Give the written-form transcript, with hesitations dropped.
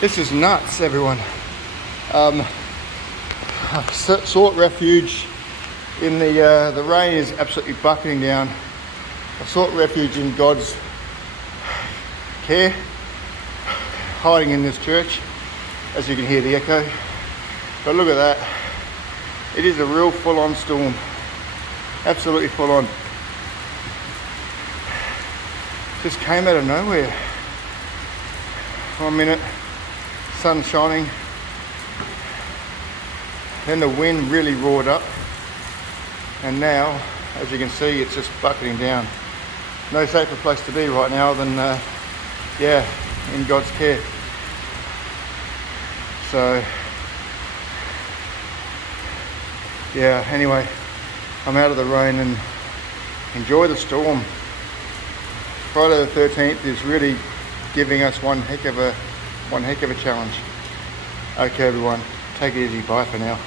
This is nuts, everyone. I've sought refuge in the rain is absolutely bucketing down. I sought refuge in God's care, hiding in this church, as you can hear the echo. But look at that. It is a real full-on storm. Absolutely full-on. Just came out of nowhere. 1 minute, sun shining. Then the wind really roared up. And now, as you can see, it's just bucketing down. No safer place to be right now than, in God's care. So, anyway, I'm out of the rain and enjoy the storm. Friday the 13th is really giving us one heck of a challenge. Okay, everyone, take it easy. Bye for now.